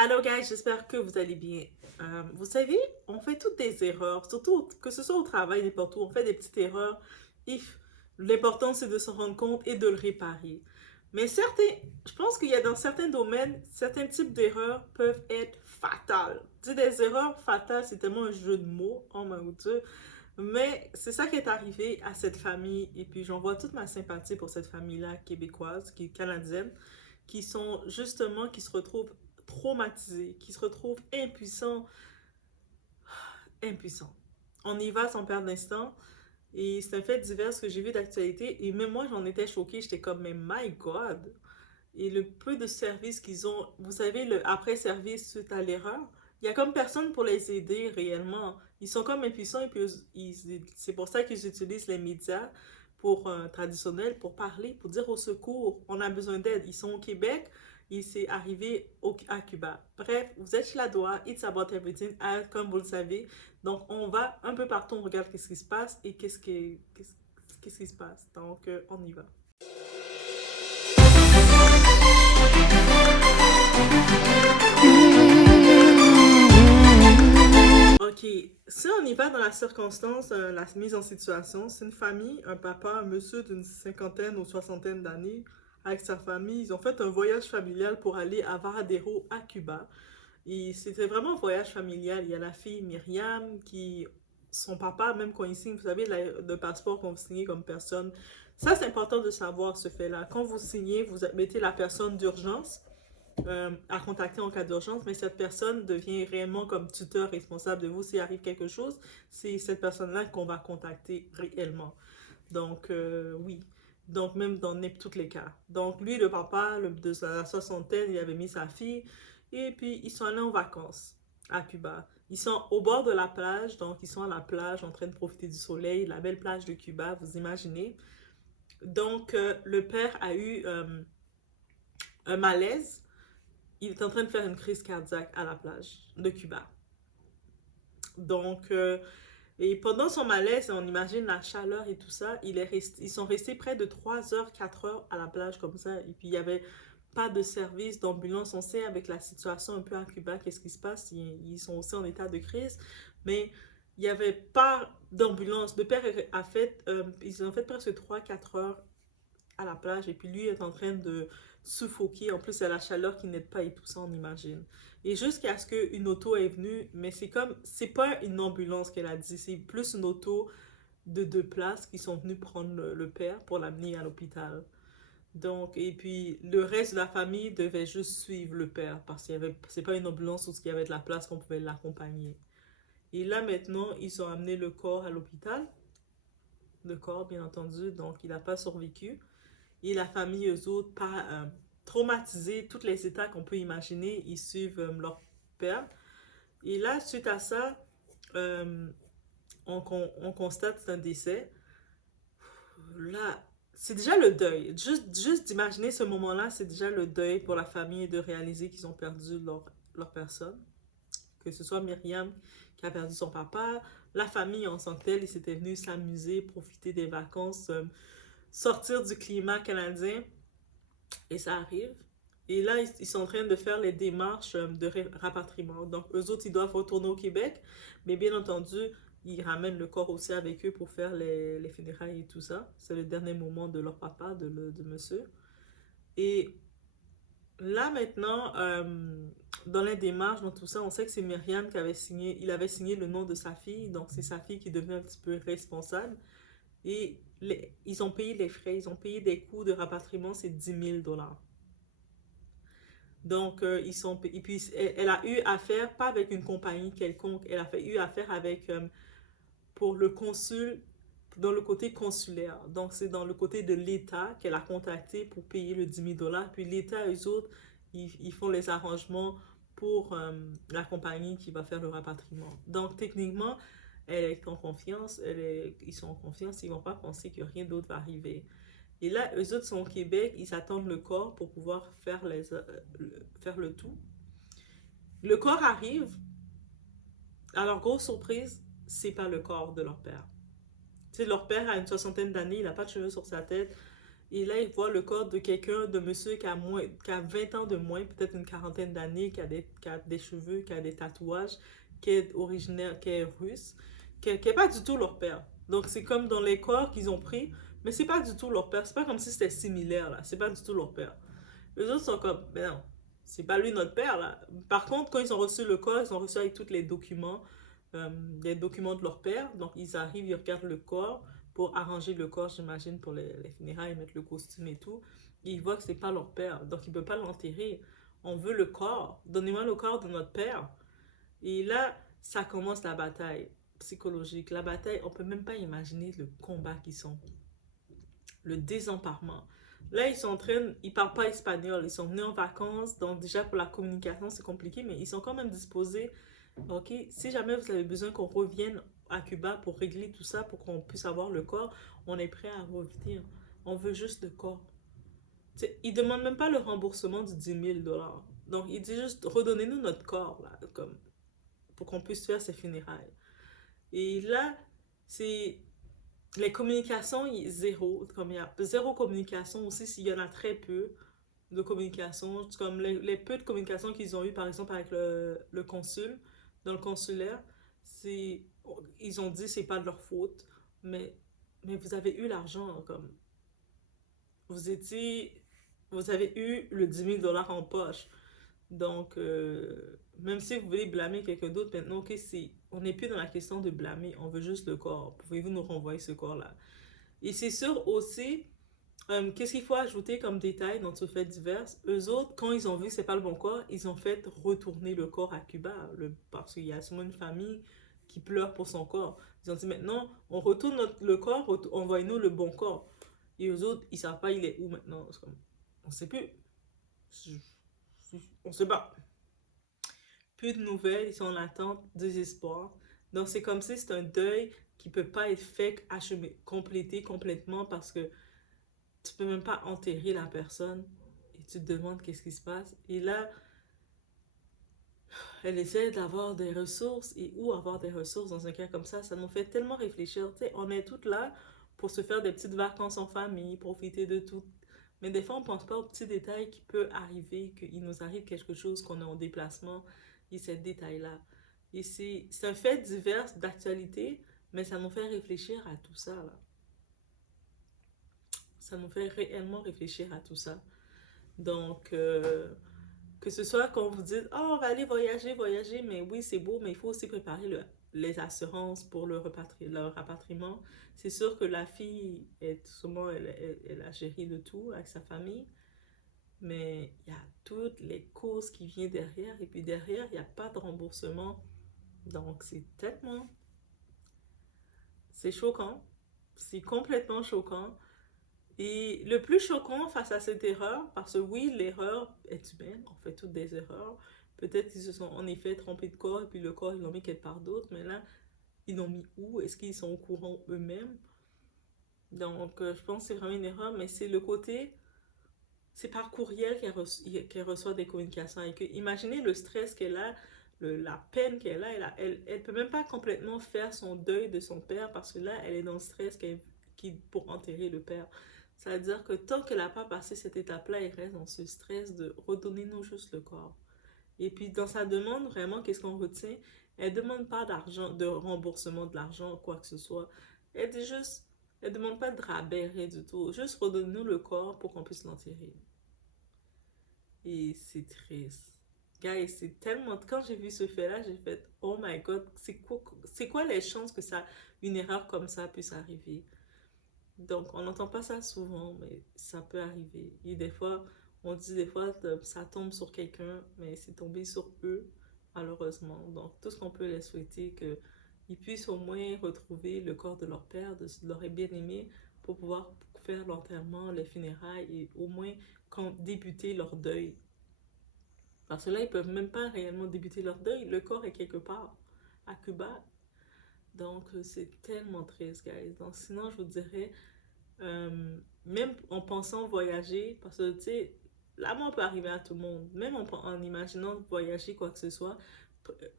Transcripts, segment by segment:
Alors, guys, j'espère que vous allez bien. Vous savez, on fait toutes des erreurs, surtout que ce soit au travail, n'importe où, on fait des petites erreurs. If l'important, c'est de s'en rendre compte et de le réparer. Mais je pense qu'il y a dans certains domaines, certains types d'erreurs peuvent être fatales. Tu sais, des erreurs fatales, c'est tellement un jeu de mots, oh mon Dieu. Mais c'est ça qui est arrivé à cette famille. Et puis, j'envoie toute ma sympathie pour cette famille-là québécoise, qui est canadienne, qui sont justement, qui se retrouvent traumatisés, qui se retrouvent impuissants. On y va sans perdre d'instant. Et c'est un fait divers que j'ai vu d'actualité. Et même moi, j'en étais choquée. J'étais comme, mais my God! Et le peu de services qu'ils ont, vous savez, le après-service suite à l'erreur, il y a comme personne pour les aider réellement. Ils sont comme impuissants et puis c'est pour ça qu'ils utilisent les médias traditionnels pour parler, pour dire au secours, on a besoin d'aide. Ils sont au Québec et c'est arrivé à Cuba. Bref, vous êtes chez la Doha, it's about everything, comme vous le savez. Donc, on va un peu partout, on regarde qu'est-ce qui se passe et qu'est-ce qui se passe. Donc, on y va. Ok, si on y va dans la circonstance, la mise en situation, c'est une famille, un papa, un monsieur d'une cinquantaine ou soixantaine d'années avec sa famille. Ils ont fait un voyage familial pour aller à Varadero, à Cuba. Et c'était vraiment un voyage familial. Il y a la fille Myriam son papa, même quand il signe, vous savez, le passeport qu'on vous signez comme personne. Ça, c'est important de savoir ce fait-là. Quand vous signez, vous mettez la personne d'urgence à contacter en cas d'urgence, mais cette personne devient réellement comme tuteur responsable de vous s'il arrive quelque chose. C'est cette personne-là qu'on va contacter réellement. Donc, oui. Donc, même dans tous les cas. Donc, lui, le papa de la soixantaine, il avait mis sa fille. Et puis, ils sont allés en vacances à Cuba. Ils sont au bord de la plage. Donc, ils sont à la plage en train de profiter du soleil. La belle plage de Cuba, vous imaginez. Donc, le père a eu un malaise. Il est en train de faire une crise cardiaque à la plage de Cuba. Donc, et pendant son malaise, on imagine la chaleur et tout ça, ils sont restés près de 3 heures, 4 heures à la plage comme ça. Et puis, il n'y avait pas de service d'ambulance. On sait avec la situation un peu à Cuba, qu'est-ce qui se passe. Ils sont aussi en état de crise. Mais il n'y avait pas d'ambulance. Le père ils ont fait presque 3 4 heures à la plage et puis lui est en train de suffoquer. En plus, c'est la chaleur qui n'aide pas et tout ça, on imagine. Et jusqu'à ce qu'une auto est venue, mais c'est pas une ambulance qu'elle a dit, c'est plus une auto de 2 places qui sont venus prendre le père pour l'amener à l'hôpital. Donc, et puis le reste de la famille devait juste suivre le père parce c'est pas une ambulance où il y avait de la place qu'on pouvait l'accompagner. Et là maintenant, ils ont amené le corps à l'hôpital, le corps bien entendu, donc il n'a pas survécu. Et la famille, eux autres, pas traumatisés, tous les états qu'on peut imaginer, ils suivent leur père. Et là, suite à ça, euh, on constate c'est un décès. Là, c'est déjà le deuil. Juste d'imaginer ce moment-là, c'est déjà le deuil pour la famille de réaliser qu'ils ont perdu leur personne. Que ce soit Myriam qui a perdu son papa, la famille en tant que telle, ils s'étaient venus s'amuser, profiter des vacances, sortir du climat canadien. Et ça arrive. Et là, ils sont en train de faire les démarches de rapatriement. Donc, eux autres, ils doivent retourner au Québec. Mais bien entendu, ils ramènent le corps aussi avec eux pour faire les funérailles et tout ça. C'est le dernier moment de leur papa, de monsieur. Et là, maintenant, dans les démarches, dans tout ça, on sait que c'est Myriam qui avait signé, il avait signé le nom de sa fille. Donc, c'est sa fille qui devenait un petit peu responsable. Et ils ont payé les frais, ils ont payé des coûts de rapatriement, c'est 10 000 $. Donc, et puis, elle a eu affaire, pas avec une compagnie quelconque, elle a eu affaire avec, pour le consul, dans le côté consulaire. Donc, c'est dans le côté de l'État qu'elle a contacté pour payer le 10 000 $. Puis l'État, eux autres, ils font les arrangements pour la compagnie qui va faire le rapatriement. Donc, techniquement, elle est en confiance, ils sont en confiance, ils ne vont pas penser que rien d'autre va arriver. Et là, eux autres sont au Québec, ils attendent le corps pour pouvoir faire le tout. Le corps arrive, alors grosse surprise, c'est pas le corps de leur père. Tu sais, leur père a une soixantaine d'années, il n'a pas de cheveux sur sa tête, Et là, ils voient le corps de quelqu'un, de monsieur qui a 20 ans de moins, peut-être une quarantaine d'années, qui a des cheveux, qui a des tatouages, qui est originaire, qui est russe, qui est pas du tout leur père. Donc, c'est comme dans les corps qu'ils ont pris, mais c'est pas du tout leur père. C'est pas comme si c'était similaire, là. C'est pas du tout leur père. Les autres sont comme, mais non, c'est pas lui notre père, là. Par contre, quand ils ont reçu le corps, ils ont reçu avec tous les documents de leur père. Donc, ils arrivent, ils regardent le corps pour arranger le corps, j'imagine, pour les funérailles, mettre le costume et tout. Et ils voient que c'est pas leur père, donc ils ne peuvent pas l'enterrer. On veut le corps. Donnez-moi le corps de notre père. Et là, ça commence la bataille psychologique. La bataille, on peut même pas imaginer le combat qu'ils sont. Le désemparement. Là, ils parlent pas espagnol, ils sont venus en vacances, donc déjà pour la communication c'est compliqué, mais ils sont quand même disposés. Ok, si jamais vous avez besoin qu'on revienne à Cuba pour régler tout ça, pour qu'on puisse avoir le corps, on est prêt à revenir. On veut juste le corps. Ils demandent même pas le remboursement du 10 000 $. Donc, ils disent juste redonnez-nous notre corps, là, comme, pour qu'on puisse faire ces funérailles. Et là, c'est les communications, zéro. Comme il y a zéro communication aussi, s'il y en a très peu de communication, comme les peu de communication qu'ils ont eu par exemple avec le consul, dans le consulaire, c'est, ils ont dit c'est pas de leur faute, mais, mais vous avez eu l'argent, comme, vous étiez, vous avez eu le 10 000 $ en poche. Donc, même si vous voulez blâmer quelqu'un d'autre, maintenant, ok, on n'est plus dans la question de blâmer, on veut juste le corps. Pouvez-vous nous renvoyer ce corps-là? Et c'est sûr aussi, qu'est-ce qu'il faut ajouter comme détail dans ce fait divers? Eux autres, quand ils ont vu que c'est pas le bon corps, ils ont fait retourner le corps à Cuba, parce qu'il y a souvent une famille qui pleure pour son corps. Ils ont dit maintenant, on retourne le corps, envoyez-nous le bon corps. Et eux autres, ils savent pas il est où maintenant. C'est comme, on sait plus. On sait pas. Plus de nouvelles, ils sont en attente, désespoir. Donc c'est comme si c'est un deuil qui peut pas être fait, achevé, complété complètement parce que tu peux même pas enterrer la personne et tu te demandes qu'est-ce qui se passe. Et là, elle essaie d'avoir des ressources et où avoir des ressources dans un cas comme ça nous fait tellement réfléchir. Tu sais, on est toutes là pour se faire des petites vacances en famille, profiter de tout. Mais des fois, on pense pas aux petits détails qui peuvent arriver, qu'il nous arrive quelque chose, qu'on est en déplacement, et ces détails-là. Et c'est un fait divers d'actualité, mais ça nous fait réfléchir à tout ça, là. Ça nous fait réellement réfléchir à tout ça. Donc, que ce soit quand vous dites, oh, on va aller voyager, voyager, mais oui, c'est beau, mais il faut aussi préparer les assurances pour le rapatriement. C'est sûr que la fille, souvent, elle a géré de tout avec sa famille, mais il y a toutes les causes qui viennent derrière, et puis derrière, il n'y a pas de remboursement. Donc, c'est choquant, c'est complètement choquant. Et le plus choquant face à cette erreur, parce que oui, l'erreur est humaine, on fait toutes des erreurs. Peut-être qu'ils se sont en effet trompés de corps et puis le corps, ils l'ont mis quelque part d'autre, mais là, ils l'ont mis où? Est-ce qu'ils sont au courant eux-mêmes? Donc, je pense que c'est vraiment une erreur, mais c'est le côté, c'est par courriel qu'elle reçoit des communications avec eux. Imaginez le stress qu'elle a, la peine qu'elle a. Elle peut même pas complètement faire son deuil de son père parce que là, elle est dans le stress pour enterrer le père. Ça veut dire que tant qu'elle n'a pas passé cette étape-là, elle reste dans ce stress de redonnez-nous juste le corps. Et puis dans sa demande, vraiment, qu'est-ce qu'on retient? Elle ne demande pas d'argent, de remboursement de l'argent, quoi que ce soit. Elle dit juste, elle ne demande pas de rabais, rien du tout. Juste redonnez-nous le corps pour qu'on puisse l'enterrer. Et c'est triste. Guys, c'est tellement... Quand j'ai vu ce fait-là, j'ai fait, oh my God, c'est quoi les chances que une erreur comme ça puisse arriver? Donc, on n'entend pas ça souvent, mais ça peut arriver. Et des fois, on dit des fois, ça tombe sur quelqu'un, mais c'est tombé sur eux, malheureusement. Donc, tout ce qu'on peut les souhaiter, qu'ils puissent au moins retrouver le corps de leur père, de leur bien-aimé, pour pouvoir faire l'enterrement, les funérailles, et au moins débuter leur deuil. Parce que là, ils peuvent même pas réellement débuter leur deuil. Le corps est quelque part, à Cuba. Donc, c'est tellement triste, guys. Donc, sinon, je vous dirais, même en pensant voyager, parce que, tu sais, la mort peut arriver à tout le monde. Même en imaginant voyager, quoi que ce soit,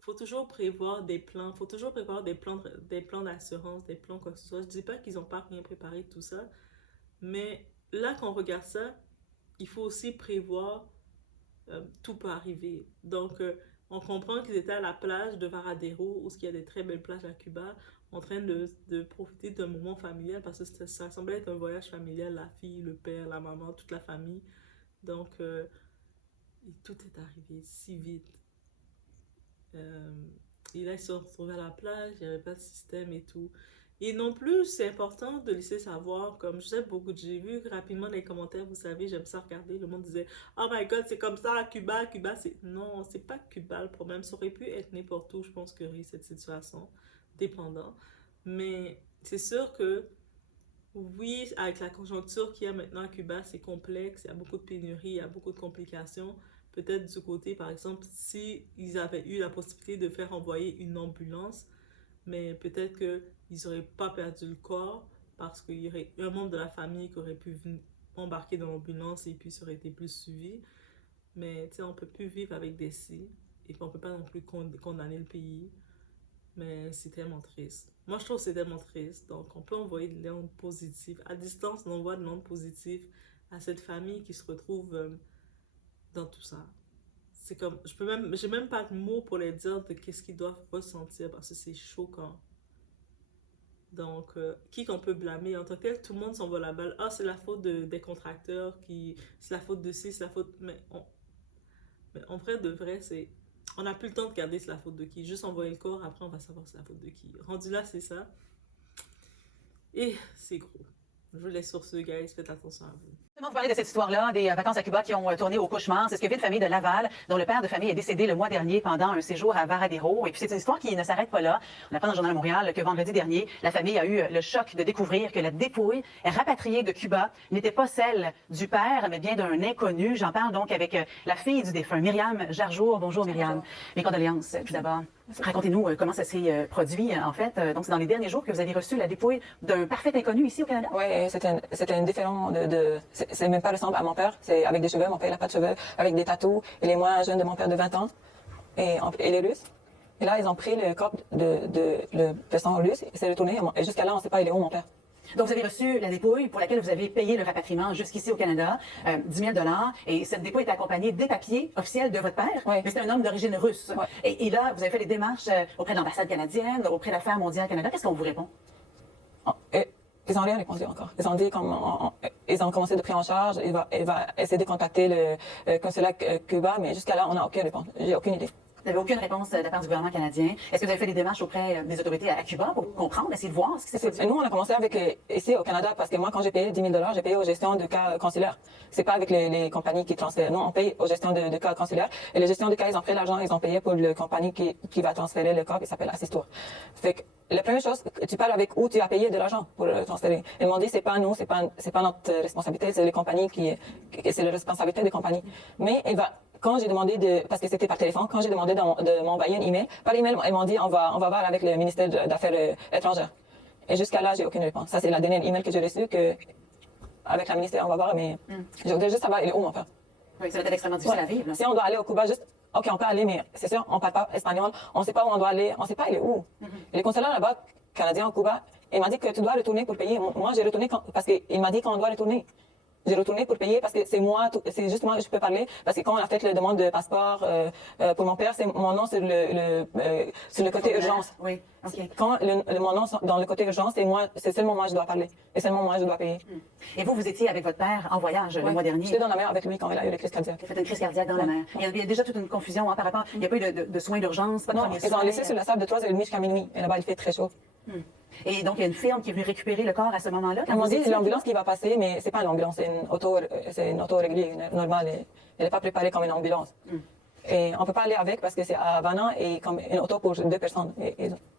faut toujours prévoir des plans. Faut toujours prévoir des plans d'assurance, des plans quoi que ce soit. Je dis pas qu'ils n'ont pas rien préparé de tout ça, mais là, quand on regarde ça, il faut aussi prévoir tout peut arriver. Donc, on comprend qu'ils étaient à la plage de Varadero, où il y a des très belles plages à Cuba, en train de profiter d'un moment familial, parce que ça semblait être un voyage familial, la fille, le père, la maman, toute la famille. Donc, tout est arrivé si vite. Euh, et là, ils se sont retrouvés à la plage, il n'y avait pas de système et tout. Et non plus, c'est important de laisser savoir, comme je sais beaucoup, j'ai vu rapidement dans les commentaires, vous savez, j'aime ça regarder, le monde disait Oh my god, c'est comme ça à Cuba, Cuba, c'est. Non, c'est pas Cuba le problème, ça aurait pu être n'importe où, je pense que oui, cette situation, dépendant. Mais c'est sûr que, oui, avec la conjoncture qu'il y a maintenant à Cuba, c'est complexe, il y a beaucoup de pénuries, il y a beaucoup de complications. Peut-être du côté, par exemple, si ils avaient eu la possibilité de faire envoyer une ambulance, mais peut-être qu'ils n'auraient pas perdu le corps parce qu'il y aurait un membre de la famille qui aurait pu embarquer dans l'ambulance et puis ça aurait été plus suivi. Mais tu sais, on ne peut plus vivre avec des si et puis on ne peut pas non plus condamner le pays. Mais c'est tellement triste. Moi, je trouve que c'est tellement triste. Donc, on peut envoyer de l'onde positive. À distance, on envoie de l'onde positive à cette famille qui se retrouve dans tout ça. C'est comme, j'ai même pas de mots pour les dire de qu'est-ce qu'ils doivent ressentir parce que c'est choquant. Donc, qui qu'on peut blâmer? En tant que tel, tout le monde s'envoie la balle. Ah, c'est la faute des contracteurs, c'est la faute de ci, c'est la faute. Mais en vrai, de vrai, c'est. On n'a plus le temps de regarder c'est la faute de qui. Juste envoyer le corps, après on va savoir c'est la faute de qui. Rendu là, c'est ça. Et c'est gros. Je vous laisse sur ce, guys. Faites attention à vous. Vous parlez de cette histoire-là, des vacances à Cuba qui ont tourné au cauchemar. C'est ce que vit une famille de Laval, dont le père de famille est décédé le mois dernier pendant un séjour à Varadero. Et puis c'est une histoire qui ne s'arrête pas là. On apprend dans le Journal de Montréal que vendredi dernier, la famille a eu le choc de découvrir que la dépouille rapatriée de Cuba n'était pas celle du père, mais bien d'un inconnu. J'en parle donc avec la fille du défunt, Myriam Jarjour. Bonjour Myriam. Bonjour. Mes condoléances tout d'abord. Racontez-nous comment ça s'est produit en fait. Donc c'est dans les derniers jours que vous avez reçu la dépouille d'un parfait inconnu ici au Canada? Oui, c'était un différent c'est même pas ressemble à mon père. C'est avec des cheveux. Mon père n'a pas de cheveux, avec des tatous. Il est moins jeune de mon père de 20 ans. Et il est russe. Et là, ils ont pris le corps le personne russe et s'est retourné. Et jusqu'à là, on ne sait pas il est où, mon père. Donc, vous avez reçu la dépouille pour laquelle vous avez payé le rapatriement jusqu'ici au Canada, 10 000 $. Et cette dépouille est accompagnée des papiers officiels de votre père. Oui. Mais c'est un homme d'origine russe. Oui. Et là, vous avez fait des démarches auprès de l'ambassade canadienne, auprès de l'Affaires mondiale Canada. Qu'est-ce qu'on vous répond? Ils n'ont rien répondu encore. Ils ont dit ils ont commencé de prendre en charge. Il va essayer de contacter le consulat Cuba, mais jusqu'à là, on n'a aucune réponse. J'ai aucune idée. Vous n'avez aucune réponse de la part du gouvernement canadien. Est-ce que vous avez fait des démarches auprès des autorités à Cuba pour comprendre, essayer de voir ce qui s'est passé? Nous, on a commencé avec ici au Canada parce que moi, quand j'ai payé 10 000 $, j'ai payé aux gestions de cas consulaires. C'est pas avec les compagnies qui transfèrent. Non, on paye aux gestions de cas consulaires. Et les gestions de cas, ils ont pris l'argent, ils ont payé pour la compagnie qui va transférer le corps, qui s'appelle Assistour. Fait que la première chose, tu parles avec où tu as payé de l'argent pour le transférer. Ils m'ont dit, c'est pas nous, c'est pas notre responsabilité, c'est les compagnies c'est la responsabilité des compagnies. Mais quand j'ai demandé parce que c'était par téléphone, quand j'ai demandé de m'envoyer un email, par email, ils m'ont dit, on va voir avec le ministère d'Affaires étrangères. Et jusqu'à là, j'ai aucune réponse. Ça, c'est la dernière email que j'ai reçue avec la ministère, on va voir, mais je voudrais juste savoir, il est où, mon père? Oui, ça va être extrêmement difficile à vivre. Là. Si on doit aller au Cuba, juste, OK, on peut aller, mais c'est sûr, on parle pas espagnol, on sait pas où on doit aller, on sait pas il est où. Et le consulat là-bas, canadien au Cuba, il m'a dit que tu dois retourner pour payer. Moi, j'ai retourné parce qu'il m'a dit qu'on doit retourner. J'ai retourné pour payer parce que c'est juste moi que je peux parler. Parce que quand on a fait la demande de passeport pour mon père, c'est mon nom sur le côté urgence. Oui, OK. Quand mon nom dans le côté urgence, c'est seulement moi que je dois parler. Et seulement moi je dois payer. Et vous étiez avec votre père en voyage le mois dernier. J'étais dans la mer avec lui quand il a eu la crise cardiaque. Il a fait une crise cardiaque dans la mer. Il y a déjà toute une confusion par rapport. Il n'y a pas eu de soins d'urgence, pas de Non, premiers ils ont soins. laissé sur la sable de 3h30 jusqu'à minuit. Et là-bas, il fait très chaud. Et donc, il y a une firme qui est venue récupérer le corps à ce moment-là. Ils m'ont dit l'ambulance qui va passer, mais c'est pas une ambulance, c'est une auto régulière, normale. Elle n'est pas préparée comme une ambulance. Et on peut pas aller avec parce que c'est à Havana et comme une auto pour 2 personnes.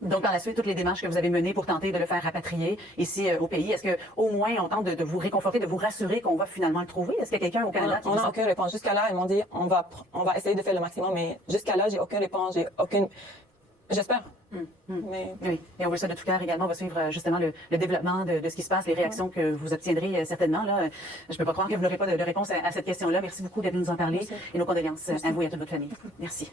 Donc, par la suite, toutes les démarches que vous avez menées pour tenter de le faire rapatrier ici au pays, est-ce qu'au moins on tente de vous réconforter, de vous rassurer qu'on va finalement le trouver? Est-ce qu'il y a quelqu'un au Canada qui On n'a aucune réponse. Jusqu'à là, ils m'ont dit on va essayer de faire le maximum, mais jusqu'à là, j'ai aucune réponse, j'ai aucune. J'espère. Mais... Oui, et on veut ça de tout cœur également. On va suivre justement le développement de ce qui se passe, les réactions que vous obtiendrez certainement. Là. Je ne peux pas croire que vous n'aurez pas de réponse à cette question-là. Merci beaucoup d'être venu nous en parler. Merci. Et nos condoléances à vous et à toute votre famille. Merci.